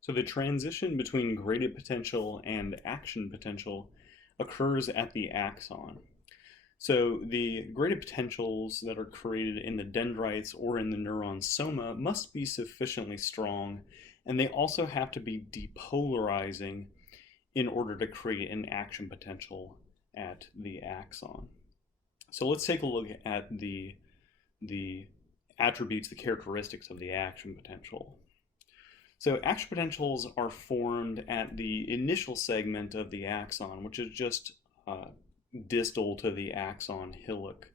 So the transition between graded potential and action potential occurs at the axon. So the graded potentials that are created in the dendrites or in the neuron soma must be sufficiently strong, and they also have to be depolarizing in order to create an action potential at the axon. So let's take a look at the attributes, the characteristics of the action potential. So action potentials are formed at the initial segment of the axon, which is just distal to the axon hillock.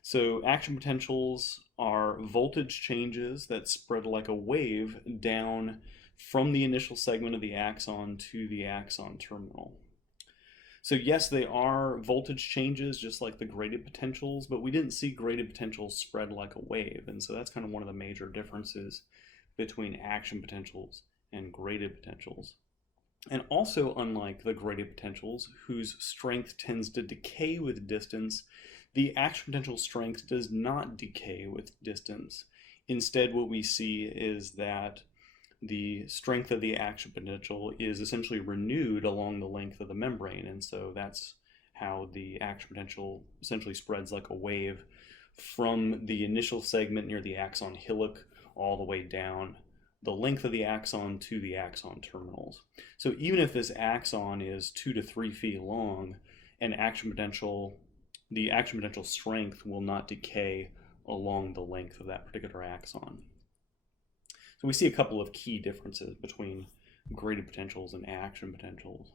So action potentials are voltage changes that spread like a wave down from the initial segment of the axon to the axon terminal. So yes, they are voltage changes just like the graded potentials, but we didn't see graded potentials spread like a wave. And so that's kind of one of the major differences between action potentials and graded potentials. And also, unlike the graded potentials, whose strength tends to decay with distance, the action potential strength does not decay with distance. Instead, what we see is that the strength of the action potential is essentially renewed along the length of the membrane, and so that's how the action potential essentially spreads like a wave from the initial segment near the axon hillock all the way down the length of the axon to the axon terminals. So even if this axon is 2 to 3 feet long, the action potential strength will not decay along the length of that particular axon. So we see a couple of key differences between graded potentials and action potentials.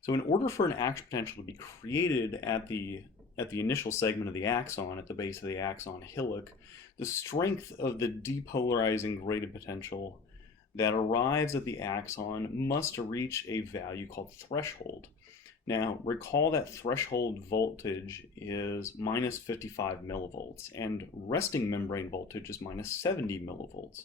So in order for an action potential to be created at the initial segment of the axon, at the base of the axon hillock, the strength of the depolarizing graded potential that arrives at the axon must reach a value called threshold. Now, recall that threshold voltage is minus 55 millivolts, and resting membrane voltage is minus 70 millivolts.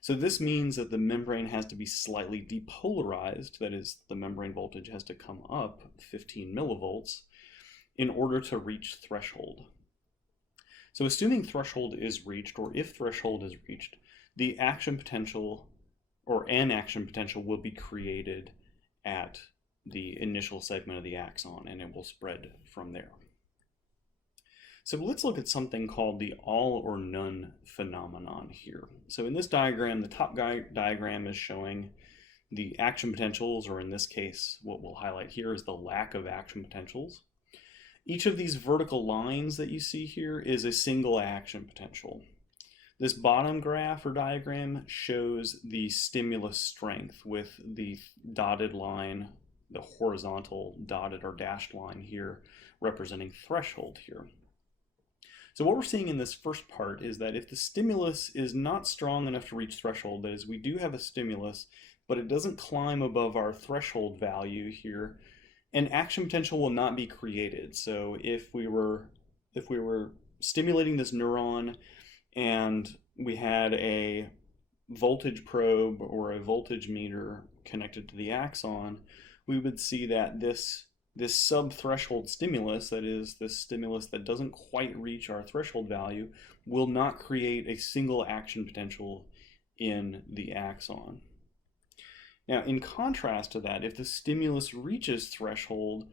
So this means that the membrane has to be slightly depolarized, that is, the membrane voltage has to come up 15 millivolts in order to reach threshold. So assuming threshold is reached, or if threshold is reached, the action potential, or an action potential, will be created at the initial segment of the axon, and it will spread from there. So let's look at something called the all or none phenomenon here. So in this diagram, the top diagram is showing the action potentials, or in this case, what we'll highlight here is the lack of action potentials. Each of these vertical lines that you see here is a single action potential. This bottom graph or diagram shows the stimulus strength with the dotted line, the horizontal dotted or dashed line here representing threshold here. So what we're seeing in this first part is that if the stimulus is not strong enough to reach threshold, that is, we do have a stimulus, but it doesn't climb above our threshold value here, an action potential will not be created. So if we were stimulating this neuron and we had a voltage probe or a voltage meter connected to the axon, we would see that this sub-threshold stimulus, that is, this stimulus that doesn't quite reach our threshold value, will not create a single action potential in the axon. Now, in contrast to that, if the stimulus reaches threshold,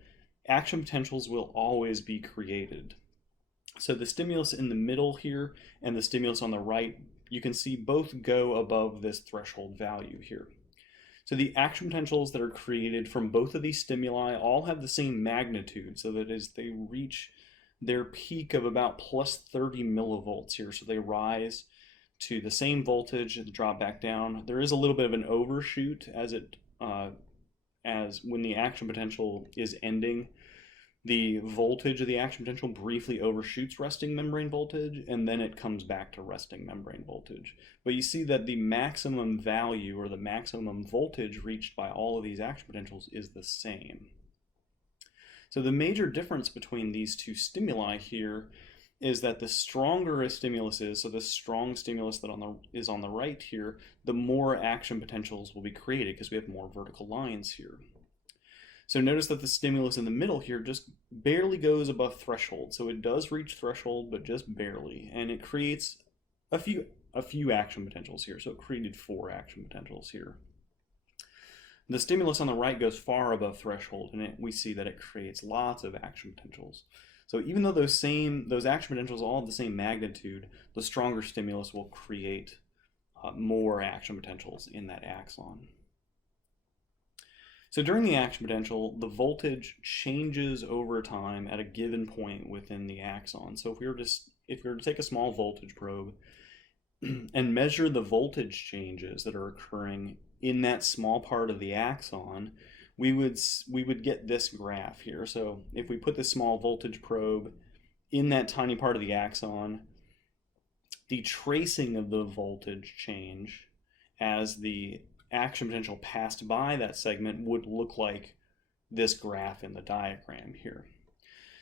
action potentials will always be created. So the stimulus in the middle here and the stimulus on the right, you can see both go above this threshold value here. So the action potentials that are created from both of these stimuli all have the same magnitude, so that as they reach their peak of about plus 30 millivolts here, so they rise to the same voltage and drop back down. There is a little bit of an overshoot as when the action potential is ending, the voltage of the action potential briefly overshoots resting membrane voltage, and then it comes back to resting membrane voltage. But you see that the maximum value, or the maximum voltage reached by all of these action potentials, is the same. So the major difference between these two stimuli here is that the stronger a stimulus is, so the strong stimulus that is on the right here, the more action potentials will be created because we have more vertical lines here. So notice that the stimulus in the middle here just barely goes above threshold. So it does reach threshold, but just barely. And it creates a few action potentials here. So it created 4 action potentials here. The stimulus on the right goes far above threshold, and we see that it creates lots of action potentials. So even though those action potentials all have the same magnitude, the stronger stimulus will create more action potentials in that axon. So during the action potential, the voltage changes over time at a given point within the axon. So if we were to take a small voltage probe and measure the voltage changes that are occurring in that small part of the axon, we would get this graph here. So if we put this small voltage probe in that tiny part of the axon, the tracing of the voltage change as the action potential passed by that segment would look like this graph in the diagram here.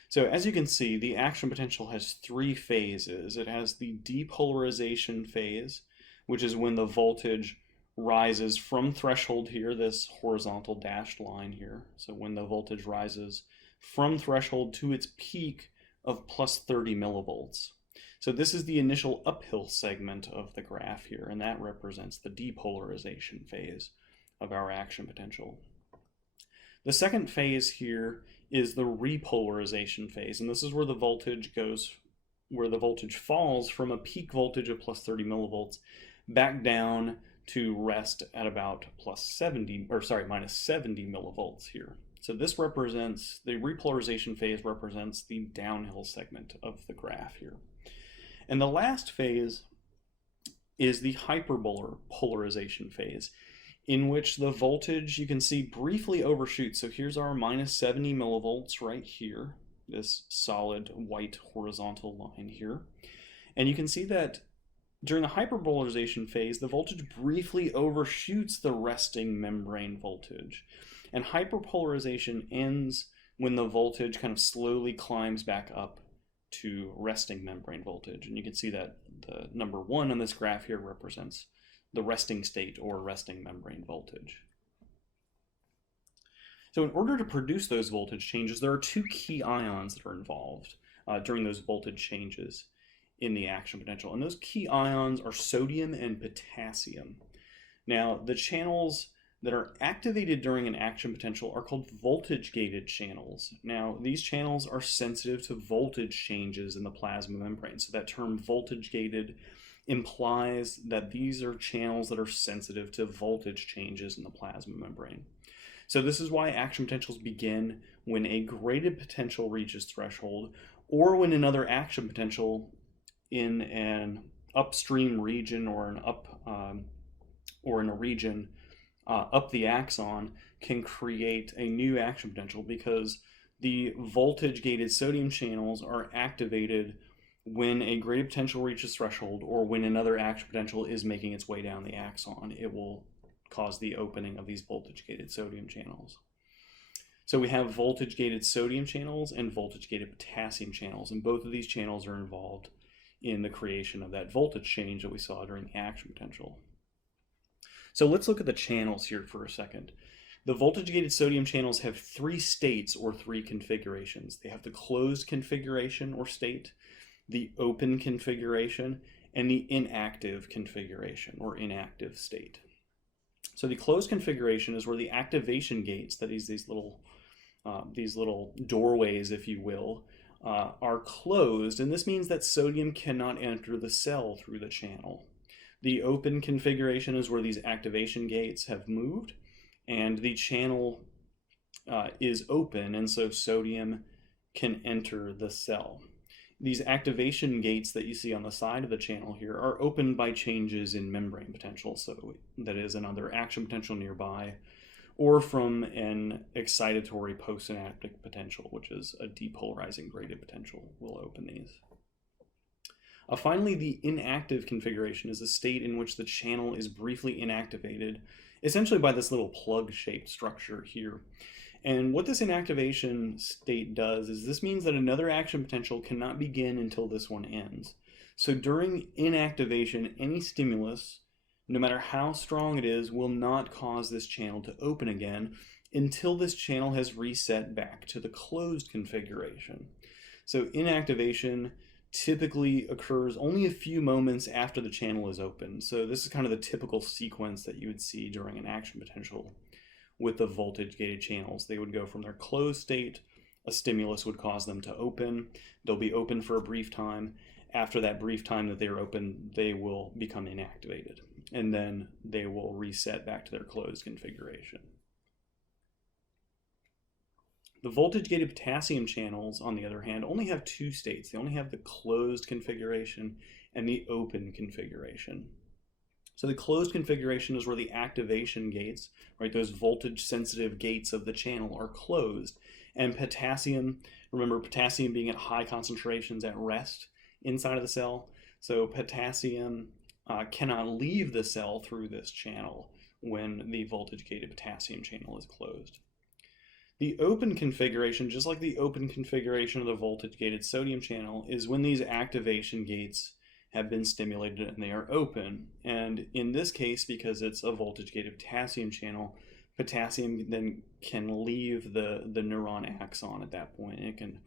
So as you can see, the action potential has three phases. It has the depolarization phase, which is when the voltage rises from threshold here, this horizontal dashed line here. So when the voltage rises from threshold to its peak of plus 30 millivolts. So this is the initial uphill segment of the graph here, and that represents the depolarization phase of our action potential. The second phase here is the repolarization phase, and this is where the voltage falls from a peak voltage of plus 30 millivolts back down to rest at about minus 70 millivolts here. So this represents, the repolarization phase represents the downhill segment of the graph here. And the last phase is the hyperpolarization phase, in which the voltage, you can see, briefly overshoots. So here's our minus 70 millivolts right here, this solid white horizontal line here. And you can see that during the hyperpolarization phase, the voltage briefly overshoots the resting membrane voltage. And hyperpolarization ends when the voltage kind of slowly climbs back up to resting membrane voltage. And you can see that the number 1 on this graph here represents the resting state or resting membrane voltage. So in order to produce those voltage changes, there are two key ions that are involved during those voltage changes in the action potential. And those key ions are sodium and potassium. Now, the channels that are activated during an action potential are called voltage-gated channels. Now, these channels are sensitive to voltage changes in the plasma membrane. So that term voltage-gated implies that these are channels that are sensitive to voltage changes in the plasma membrane. So this is why action potentials begin when a graded potential reaches threshold, or when another action potential in an upstream region or in a region up the axon can create a new action potential, because the voltage-gated sodium channels are activated when a graded potential reaches threshold, or when another action potential is making its way down the axon. It will cause the opening of these voltage-gated sodium channels. So we have voltage-gated sodium channels and voltage-gated potassium channels, and both of these channels are involved in the creation of that voltage change that we saw during the action potential. So let's look at the channels here for a second. The voltage-gated sodium channels have three states or three configurations. They have the closed configuration or state, the open configuration, and the inactive configuration or inactive state. So the closed configuration is where the activation gates, that is these little doorways, if you will, are closed, and this means that sodium cannot enter the cell through the channel. The open configuration is where these activation gates have moved and the channel is open, and so sodium can enter the cell. These activation gates that you see on the side of the channel here are opened by changes in membrane potential, so that is another action potential nearby, or from an excitatory postsynaptic potential, which is a depolarizing graded potential, will open these. Finally, the inactive configuration is a state in which the channel is briefly inactivated, essentially by this little plug-shaped structure here. And what this inactivation state does is this means that another action potential cannot begin until this one ends. So during inactivation, any stimulus, no matter how strong it is, will not cause this channel to open again until this channel has reset back to the closed configuration. So inactivation typically occurs only a few moments after the channel is open. So this is kind of the typical sequence that you would see during an action potential with the voltage-gated channels. They would go from their closed state, a stimulus would cause them to open, they'll be open for a brief time. After that brief time that they're open, they will become inactivated, and then they will reset back to their closed configuration. The voltage-gated potassium channels, on the other hand, only have two states. They only have the closed configuration and the open configuration. So the closed configuration is where the activation gates, right, those voltage-sensitive gates of the channel are closed. And potassium, remember potassium being at high concentrations at rest inside of the cell, so potassium cannot leave the cell through this channel when the voltage-gated potassium channel is closed. The open configuration, just like the open configuration of the voltage-gated sodium channel, is when these activation gates have been stimulated and they are open. And in this case, because it's a voltage-gated potassium channel, potassium then can leave the neuron axon at that point, and it can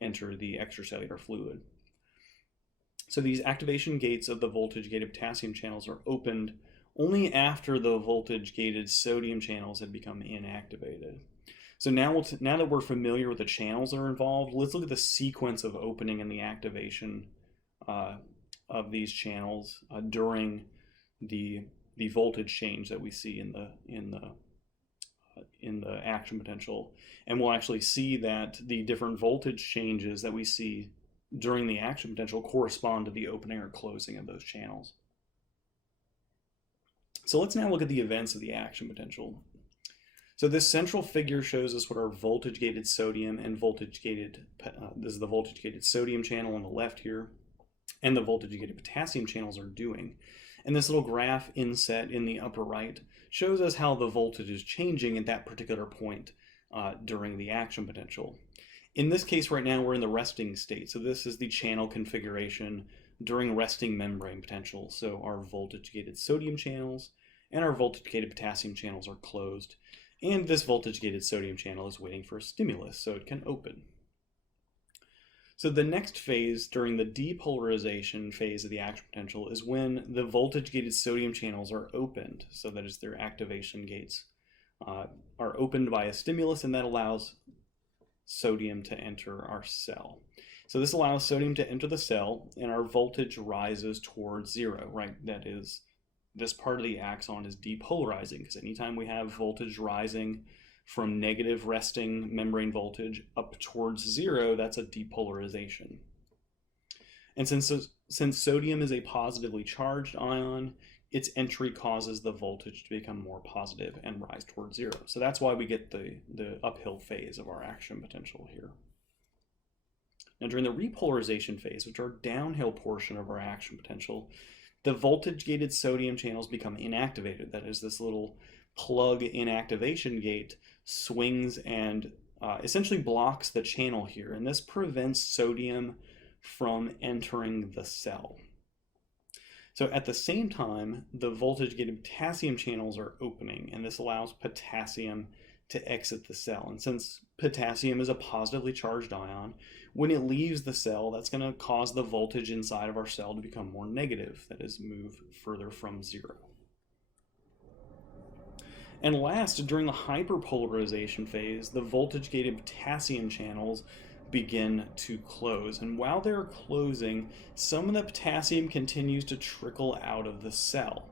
enter the extracellular fluid. So these activation gates of the voltage-gated potassium channels are opened only after the voltage-gated sodium channels have become inactivated. So now that we're familiar with the channels that are involved, let's look at the sequence of opening and the activation of these channels during the voltage change that we see in the action potential. And we'll actually see that the different voltage changes that we see during the action potential correspond to the opening or closing of those channels. So let's now look at the events of the action potential. So this central figure shows us what our voltage-gated sodium and voltage-gated, this is the voltage-gated sodium channel on the left here, and the voltage-gated potassium channels are doing. And this little graph inset in the upper right shows us how the voltage is changing at that particular point during the action potential. In this case right now, we're in the resting state. So this is the channel configuration during resting membrane potential. So our voltage-gated sodium channels and our voltage-gated potassium channels are closed. And this voltage-gated sodium channel is waiting for a stimulus so it can open. So the next phase during the depolarization phase of the action potential is when the voltage-gated sodium channels are opened. So that is, their activation gates are opened by a stimulus, and that allows sodium to enter our cell. So this allows sodium to enter the cell, and our voltage rises towards zero, right? That is, this part of the axon is depolarizing, because anytime we have voltage rising from negative resting membrane voltage up towards zero, that's a depolarization. And since sodium is a positively charged ion, its entry causes the voltage to become more positive and rise towards zero. So that's why we get the uphill phase of our action potential here. Now during the repolarization phase, which is our downhill portion of our action potential, the voltage-gated sodium channels become inactivated. That is, this little plug inactivation gate swings and essentially blocks the channel here, and this prevents sodium from entering the cell. So at the same time, the voltage-gated potassium channels are opening, and this allows potassium to exit the cell. And since potassium is a positively charged ion, when it leaves the cell, that's going to cause the voltage inside of our cell to become more negative, that is, move further from zero. And last, during the hyperpolarization phase, the voltage-gated potassium channels begin to close. And while they're closing, some of the potassium continues to trickle out of the cell.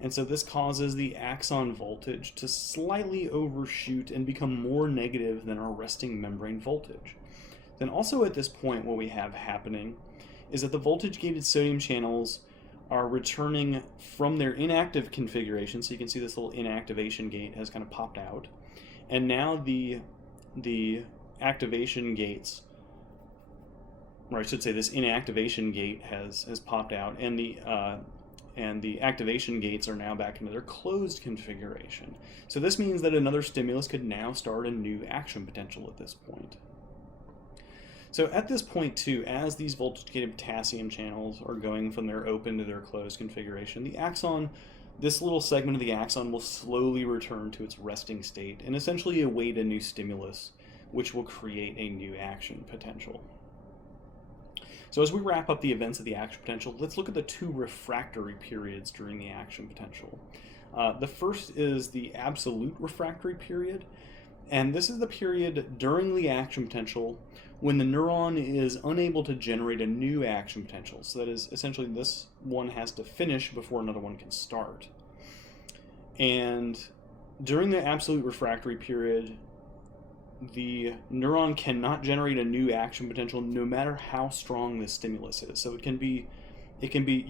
And so this causes the axon voltage to slightly overshoot and become more negative than our resting membrane voltage. Then also at this point, what we have happening is that the voltage-gated sodium channels are returning from their inactive configuration. So you can see this little inactivation gate has kind of popped out. And now the activation gates, or I should say this inactivation gate has popped out, and the activation gates are now back into their closed configuration. So this means that another stimulus could now start a new action potential at this point. So at this point too, as these voltage-gated potassium channels are going from their open to their closed configuration, the axon, this little segment of the axon will slowly return to its resting state and essentially await a new stimulus, which will create a new action potential. So as we wrap up the events of the action potential, let's look at the two refractory periods during the action potential. The first is the absolute refractory period, and this is the period during the action potential when the neuron is unable to generate a new action potential. So that is essentially this one has to finish before another one can start. And during the absolute refractory period, the neuron cannot generate a new action potential no matter how strong the stimulus is. So you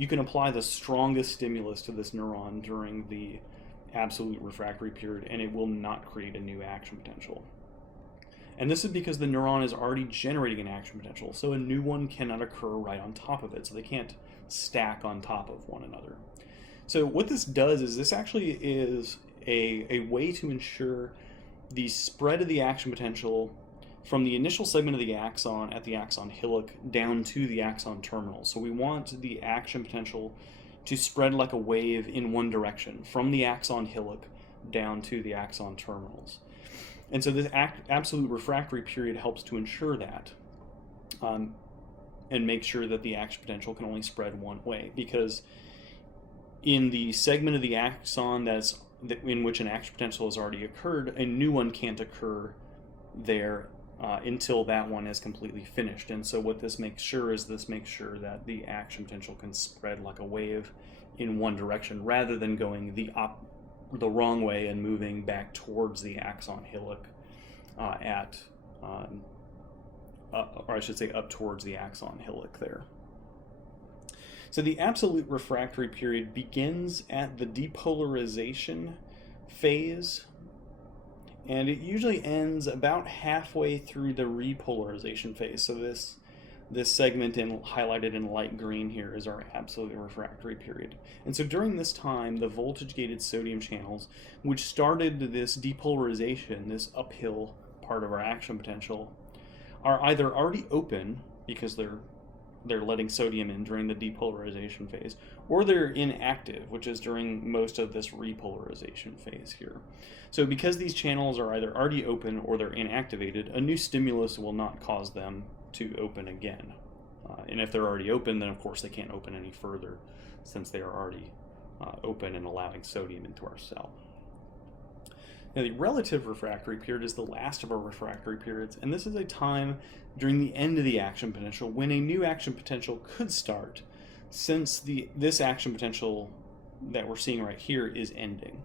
can apply the strongest stimulus to this neuron during the absolute refractory period and it will not create a new action potential. And this is because the neuron is already generating an action potential, so a new one cannot occur right on top of it, so they can't stack on top of one another. So what this does is this actually is a way to ensure the spread of the action potential from the initial segment of the axon at the axon hillock down to the axon terminal. So we want the action potential to spread like a wave in one direction from the axon hillock down to the axon terminals. And so this absolute refractory period helps to ensure that and make sure that the action potential can only spread one way, because in the segment of the axon in which an action potential has already occurred, a new one can't occur there until that one is completely finished. And so what this makes sure that the action potential can spread like a wave in one direction rather than going the wrong way and moving back towards the axon hillock or I should say up towards the axon hillock there. So the absolute refractory period begins at the depolarization phase, and it usually ends about halfway through the repolarization phase. So this segment highlighted in light green here is our absolute refractory period. And so during this time, the voltage-gated sodium channels, which started this depolarization, this uphill part of our action potential, are either already open because they're letting sodium in during the depolarization phase, or they're inactive, which is during most of this repolarization phase here. So because these channels are either already open or they're inactivated, a new stimulus will not cause them to open again. And if they're already open, then of course they can't open any further since they are already open and allowing sodium into our cell. Now, the relative refractory period is the last of our refractory periods, and this is a time during the end of the action potential when a new action potential could start, since this action potential that we're seeing right here is ending.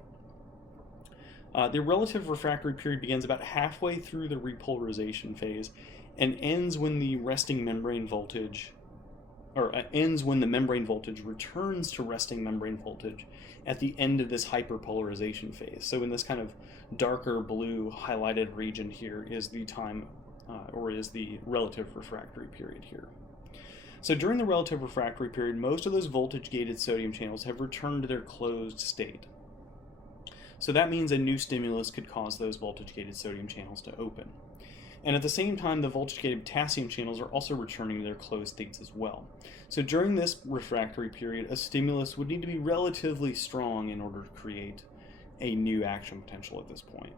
The relative refractory period begins about halfway through the repolarization phase and ends when the resting membrane voltage ends when the membrane voltage returns to resting membrane voltage at the end of this hyperpolarization phase. So in this kind of darker blue highlighted region here is the time, is the relative refractory period here. So during the relative refractory period, most of those voltage-gated sodium channels have returned to their closed state. So that means a new stimulus could cause those voltage-gated sodium channels to open. And at the same time, the voltage-gated potassium channels are also returning to their closed states as well. So during this refractory period, a stimulus would need to be relatively strong in order to create a new action potential at this point.